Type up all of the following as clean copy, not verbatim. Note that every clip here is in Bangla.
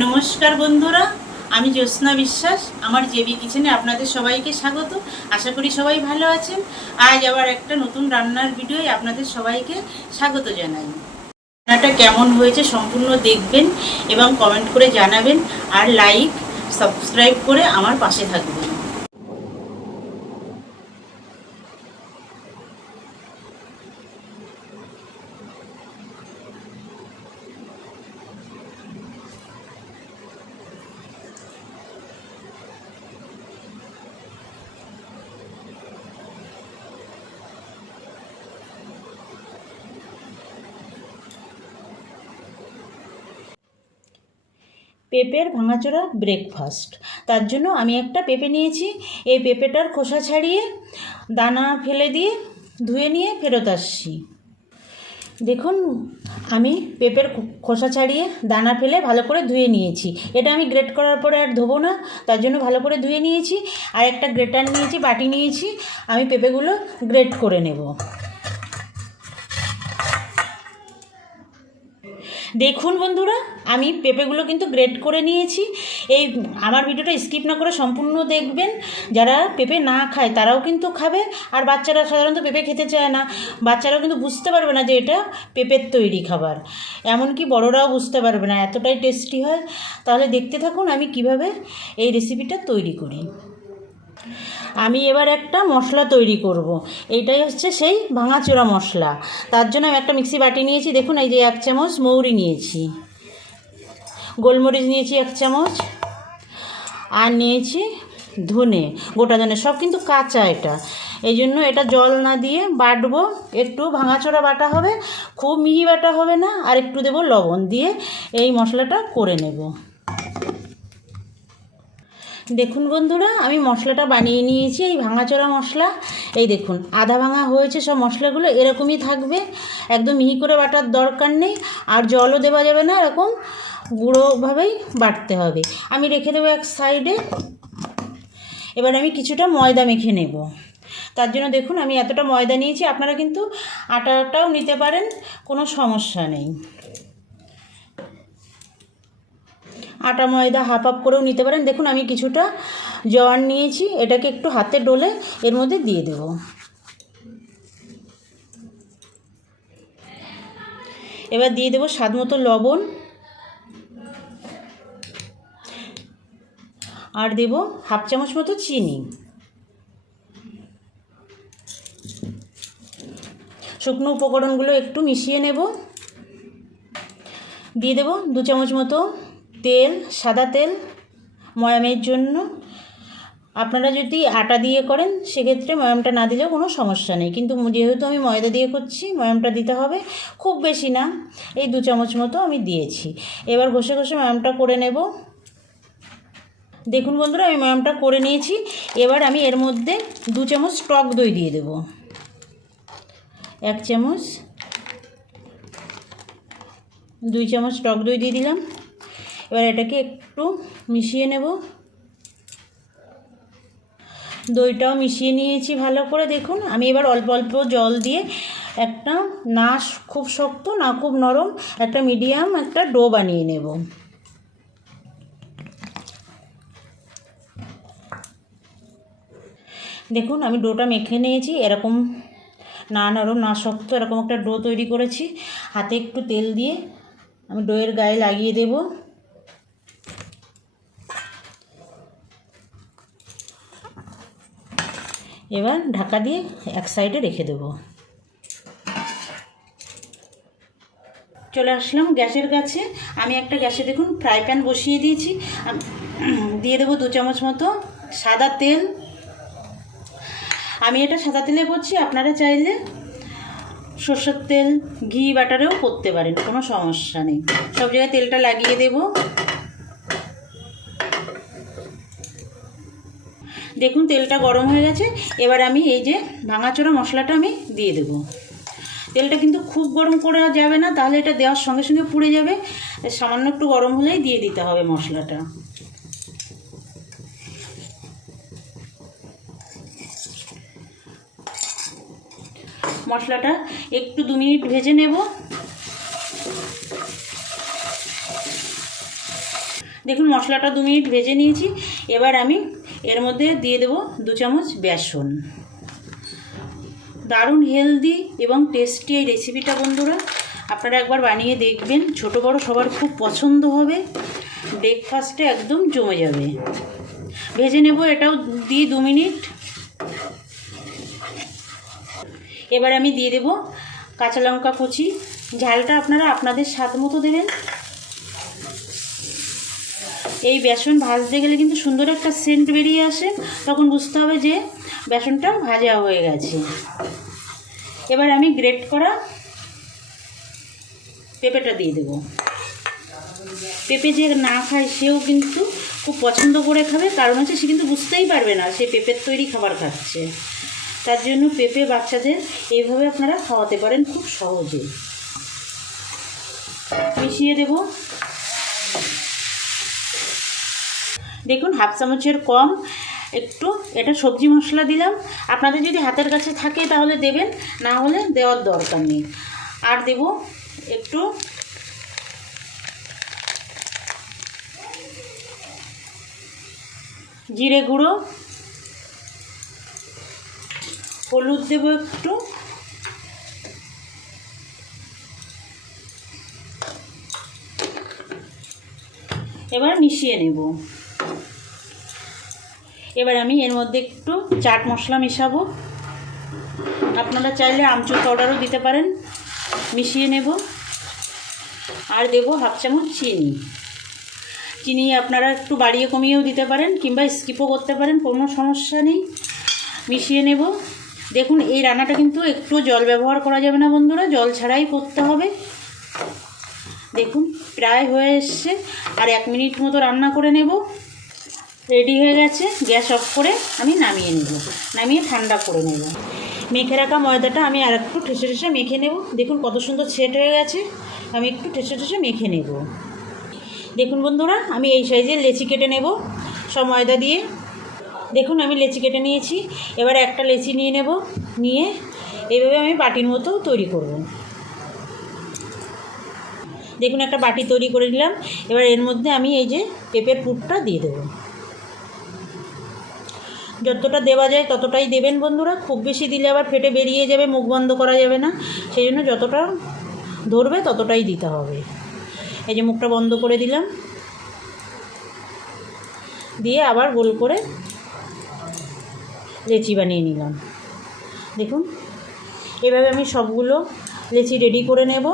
নমস্কার বন্ধুরা, আমি জ্যোৎস্না বিশ্বাস। আমার জেবি কিচেনে আপনাদের সবাইকে স্বাগত। আশা করি সবাই ভালো আছেন। আজ আবার একটা নতুন রান্নার ভিডিওয় আপনাদের সবাইকে স্বাগত জানাই। রান্নাটা কেমন হয়েছে সম্পূর্ণ দেখবেন এবং কমেন্ট করে জানাবেন, আর লাইক সাবস্ক্রাইব করে আমার পাশে থাকবেন। পেঁপের ভাঙাচোরা ব্রেকফাস্ট, তার জন্য আমি একটা পেঁপে নিয়েছি। এই পেঁপেটার খোসা ছাড়িয়ে দানা ফেলে দিয়ে ধুয়ে নিয়ে ফেরত আসছি। দেখুন, আমি পেঁপের খোসা ছাড়িয়ে দানা ফেলে ভালো করে ধুয়ে নিয়েছি। এটা আমি গ্রেট করার পরে আর ধোবো না, তার জন্য ভালো করে ধুয়ে নিয়েছি। আর একটা গ্রেটার নিয়েছি, বাটি নিয়েছি, আমি পেঁপেগুলো গ্রেট করে নেব। দেখুন বন্ধুরা, আমি পেঁপেগুলো কিন্তু গ্রেট করে নিয়েছি। এই আমার ভিডিওটা স্কিপ না করে সম্পূর্ণ দেখবেন। যারা পেঁপে না খায় তারাও কিন্তু খাবে, আর বাচ্চারা সাধারণত পেঁপে খেতে চায় না, বাচ্চারাও কিন্তু বুঝতে পারবে না যে এটা পেঁপের তৈরি খাবার। এমনকি বড়রাও বুঝতে পারবে না, এতটাই টেস্টি হয়। তাহলে দেখতে থাকুন আমি কিভাবে এই রেসিপিটা তৈরি করি। আমি এবার একটা মশলা তৈরি করব। এইটাই হচ্ছে সেই ভাঙাচোরা মশলা। তার জন্য আমি একটা মিক্সি বাটি নিয়েছি। দেখুন, এই যে 1 চামচ মৌরি নিয়েছি, গোলমরিচ নিয়েছি 1 চামচ, আর নিয়েছি ধনে, গোটা ধনে, সব কিন্তু কাঁচা। এটা এই জন্য এটা জল না দিয়ে বাটবো। একটু ভাঙাচোরা বাটা হবে, খুব মিহি বাটা হবে না। আর একটু দেবো লবণ দিয়ে এই মশলাটা করে নেব। দেখুন বন্ধুরা, আমি মশলাটা বানিয়ে নিয়েছি, এই ভাঙাচোরা মশলা। এই দেখুন, আধা ভাঙা হয়েছে সব মশলাগুলো, এরকমই থাকবে, একদম মিহি করে বাটার দরকার নেই। আর জলও দেওয়া যাবে না, এরকম গুঁড়োভাবেই বাটতে হবে। আমি রেখে দেবো এক সাইডে। এবার আমি কিছুটা ময়দা মেখে নেব। তার জন্য দেখুন, আমি এতটা ময়দা নিয়েছি। আপনারা কিন্তু আটাটাও নিতে পারেন, কোনো সমস্যা নেই। আটা ময়দা হাফ হাফ করেও নিতে পারেন। দেখুন, আমি কিছুটা জোয়ান নিয়েছি, এটাকে একটু হাতে ডলে এর মধ্যে দিয়ে দেব। এবার দিয়ে দেব স্বাদ মতো লবণ, আর দেব হাফ চামচ মতো চিনি। শুকনো উপকরণগুলো একটু মিশিয়ে নেব। দিয়ে দেব 2 চামচ মতো তেল, সাদা তেল, ময়ামের জন্য। আপনারা যদি আটা দিয়ে করেন সেক্ষেত্রে ময়ামটা না দিলেও কোনো সমস্যা নেই, কিন্তু যেহেতু আমি ময়দা দিয়ে করছি ময়ামটা দিতে হবে। খুব বেশি না, এই 2 চামচ মতো আমি দিয়েছি। এবার ঘষে ঘষে ময়ামটা করে নেব। দেখুন বন্ধুরা, আমি ময়ামটা করে নিয়েছি। এবার আমি এর মধ্যে 2 চামচ টক দই দিয়ে দেব। 1 চামচ, 2 চামচ টক দই দিয়ে দিলাম। এবার এটাকে একটু মিশিয়ে নেব। দইটাও মিশিয়ে নিয়েছি ভালো করে। দেখুন, আমি এবার অল্প অল্প জল দিয়ে একটা, না খুব শক্ত না খুব নরম, একটা মিডিয়াম একটা ডো বানিয়ে নেব। দেখুন, আমি ডোটা মেখে নিয়েছি। এরকম না নরম না শক্ত, এরকম একটা ডো তৈরি করেছি। হাতে একটু তেল দিয়ে আমি ডোয়ের গায়ে লাগিয়ে দেব। এবার ঢাকা দিয়ে এক সাইডে রেখে দেব। চলে আসলাম গ্যাসের কাছে। আমি একটা গ্যাসে দেখুন ফ্রাই প্যান বসিয়ে দিয়েছি। দিয়ে দেবো 2 চামচ মতো সাদা তেল। আমি এটা সাদা তেলে করছি, আপনারা চাইলে সরষের তেল, ঘি, বাটারেও করতে পারেন, কোনো সমস্যা নেই। সব জায়গায় তেলটা লাগিয়ে দেব। দেখুন, তেলটা গরম হয়ে গেছে। এবার আমি এই যে ভাঙাচোরা মশলাটা আমি দিয়ে দেব। তেলটা কিন্তু খুব গরম করা যাবে না, তাহলে এটা দেওয়ার সঙ্গে সঙ্গে পুড়ে যাবে। সামান্য একটু গরম হলেই দিয়ে দিতে হবে মশলাটা। মশলাটা একটু 2 মিনিট ভেজে নেব। দেখুন মশলাটা 2 মিনিট ভেজে নিয়েছি। এবার আমি এর মধ্যে দিয়ে দেবো 2 চামচ বেসন। দারুণ হেলদি এবং টেস্টি এই রেসিপিটা বন্ধুরা, আপনারা একবার বানিয়ে দেখবেন। ছোট বড় সবার খুব পছন্দ হবে, ব্রেকফাস্টে একদম জমে যাবে। ভেজে নেব এটাও দিয়ে 2 মিনিট। এবার আমি দিয়ে দেব কাঁচা লঙ্কা কুচি। ঝালটা আপনারা আপনাদের স্বাদ মতো দেবেন। এই বেসন ভাজতে গেলে কিন্তু সুন্দর একটা সেন্ট বেরিয়ে আসে, তখন বুঝতে হবে যে বেসনটা ভাজা হয়ে গেছে। এবার আমি গ্রেট করা পেঁপেটা দিয়ে দেব। পেঁপে যে না খায় সেও কিন্তু খুব পছন্দ করে খাবে, কারণ হচ্ছে সে কিন্তু বুঝতেই পারবে না সে পেঁপের তৈরি খাবার খাচ্ছে। তার জন্য পেঁপে বাচ্চাদের এইভাবে আপনারা খাওয়াতে পারেন খুব সহজে। মিশিয়ে দেব। দেখুন 1/2 চামচের কম একটু এটা সবজি মশলা দিলাম। আপনাদের যদি হাতের কাছে থাকে তাহলে দেবেন, না হলে দেওয়ার দরকার নেই। আর দেব একটু জিরে গুঁড়ো, হলুদ দেব একটু, এবার মিশিয়ে নেব। এবার আমি এর মধ্যে একটু চাট মশলা মেশাবো। আপনারা চাইলে আমচুর পাউডারও দিতে পারেন। মিশিয়ে নেব। আর দেব 1/2 চামচ চিনি। চিনি আপনারা একটু বাড়িয়ে কমিয়েও দিতে পারেন, কিংবা স্কিপও করতে পারেন, কোনো সমস্যা নেই। মিশিয়ে নেব। দেখুন এই রান্নাটা কিন্তু একটু জল ব্যবহার করা যাবে না বন্ধুরা, জল ছাড়াই করতে হবে। দেখুন প্রায় হয়ে এসছে, আর 1 মিনিট মতো রান্না করে নেব। রেডি হয়ে গেছে। গ্যাস অফ করে আমি নামিয়ে নেব, নামিয়ে ঠান্ডা করে নেব। মেখে রাখা ময়দাটা আমি আর একটু ঠেসে ঠেসে মেখে নেব। দেখুন কত সুন্দর সেট হয়ে গেছে। আমি একটু ঠেসে ঠেসে মেখে নেব। দেখুন বন্ধুরা আমি এই সাইজের লেচি কেটে নেব সব ময়দা দিয়ে। দেখুন আমি লেচি কেটে নিয়েছি। এবার একটা লেচি নিয়ে নেব, নিয়ে এইভাবে আমি বাটির মতো তৈরি করব। দেখুন একটা বাটি তৈরি করে নিলাম। এবার এর মধ্যে আমি এই যে পেঁপের পুরটা দিয়ে দেব। যতটা দেওয়া যায় ততটাই দেবেন বন্ধুরা, খুব বেশি দিলে আবার ফেটে বেরিয়ে যাবে, মুখ বন্ধ করা যাবে না। সেই জন্য যতটা ধরবে ততটাই দিতে হবে। এই যে মুখটা বন্ধ করে দিলাম, দিয়ে আবার গোল করে লেচি বানিয়ে নিলাম। দেখুন এভাবে আমি সবগুলো লেচি রেডি করে নেব।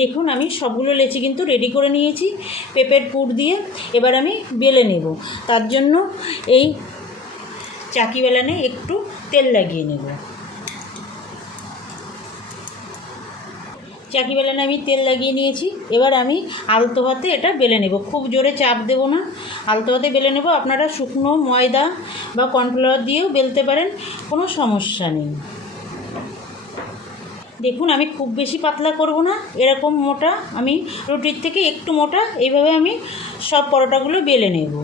দেখুন আমি সবগুলো লেচি কিন্তু রেডি করে নিয়েছি পেঁপের পুর দিয়ে। এবার আমি বেলে নেব। তার জন্য এই চাকি বেলানে একটু তেল লাগিয়ে নেব। চাকি বেলানে আমি তেল লাগিয়ে নিয়েছি। এবার আমি আলতো হাতে এটা বেলে নেব, খুব জোরে চাপ দেব না, আলতো হাতে বেলে নেব। আপনারা শুকনো ময়দা বা কর্নফ্লাওয়ার দিয়েও বেলতে পারেন, কোনো সমস্যা নেই। দেখুন আমি খুব বেশি পাতলা করব না, এরকম মোটা, আমি রুটির থেকে একটু মোটা, এইভাবে আমি সব পরোটাগুলো বেলে নেব।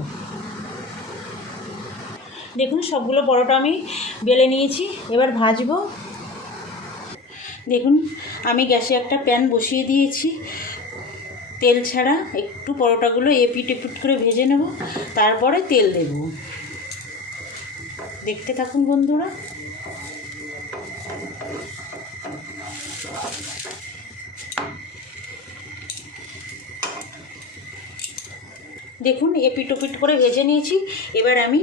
দেখুন সবগুলো পরোটা আমি বেলে নিয়েছি, এবার ভাজবো। দেখুন আমি গ্যাসে একটা প্যান বসিয়ে দিয়েছি, তেল ছাড়া। একটু পরোটাগুলো এপিট এপিট করে ভেজে নেব, তারপরে তেল দেব। দেখতে থাকুন বন্ধুরা। দেখুন এপিট ওপিট করে ভেজে নিয়েছি। এবার আমি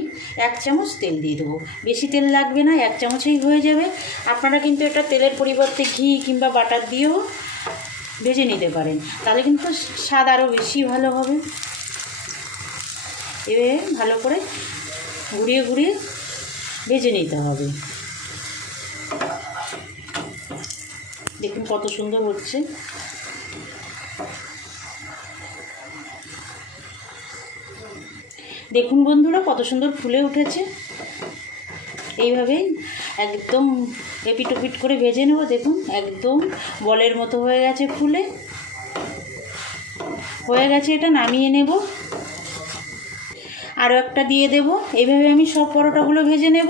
1 চামচ তেল দিয়ে দেবো। বেশি তেল লাগবে না, 1 চামচেই হয়ে যাবে। আপনারা কিন্তু এটা তেলের পরিবর্তে ঘি কিংবা বাটার দিয়েও ভেজে নিতে পারেন, তাহলে কিন্তু স্বাদ আরও বেশি ভালো হবে। এবারে ভালো করে ঘুরিয়ে ঘুরিয়ে ভেজে নিতে হবে। দেখুন কত সুন্দর হচ্ছে। দেখুন বন্ধুরা কত সুন্দর ফুলে উঠেছে। এইভাবেই একদম এপিট ওপিট করে ভেজে নেব। দেখুন একদম বলের মতো হয়ে গেছে, ফুলে হয়ে গেছে। এটা নামিয়ে নেব। আরও একটা দিয়ে দেব। এইভাবে আমি সব পরোটাগুলো ভেজে নেব।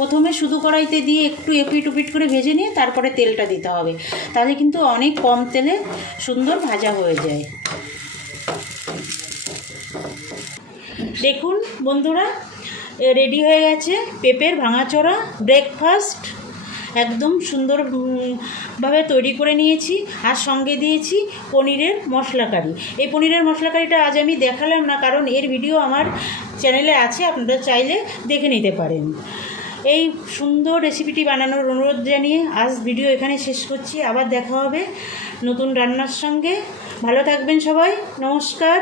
প্রথমে শুধু কড়াইতে দিয়ে একটু এপিট উপিট করে ভেজে নিয়ে তারপরে তেলটা দিতে হবে, তাহলে কিন্তু অনেক কম তেলে সুন্দর ভাজা হয়ে যায়। দেখুন বন্ধুরা, রেডি হয়ে গেছে পেঁপের ভাঙাচোরা ব্রেকফাস্ট। একদম সুন্দরভাবে তৈরি করে নিয়েছি, আর সঙ্গে দিয়েছি পনিরের মশলা কারি। এই পনিরের মশলা কারিটা আজ আমি দেখালাম না, কারণ এর ভিডিও আমার চ্যানেলে আছে, আপনারা চাইলে দেখে নিতে পারেন। এই সুন্দর রেসিপিটি বানানোর অনুরোধ জানিয়ে আজ ভিডিও এখানে শেষ করছি। আবার দেখা হবে নতুন রান্নার সঙ্গে। ভালো থাকবেন সবাই, নমস্কার।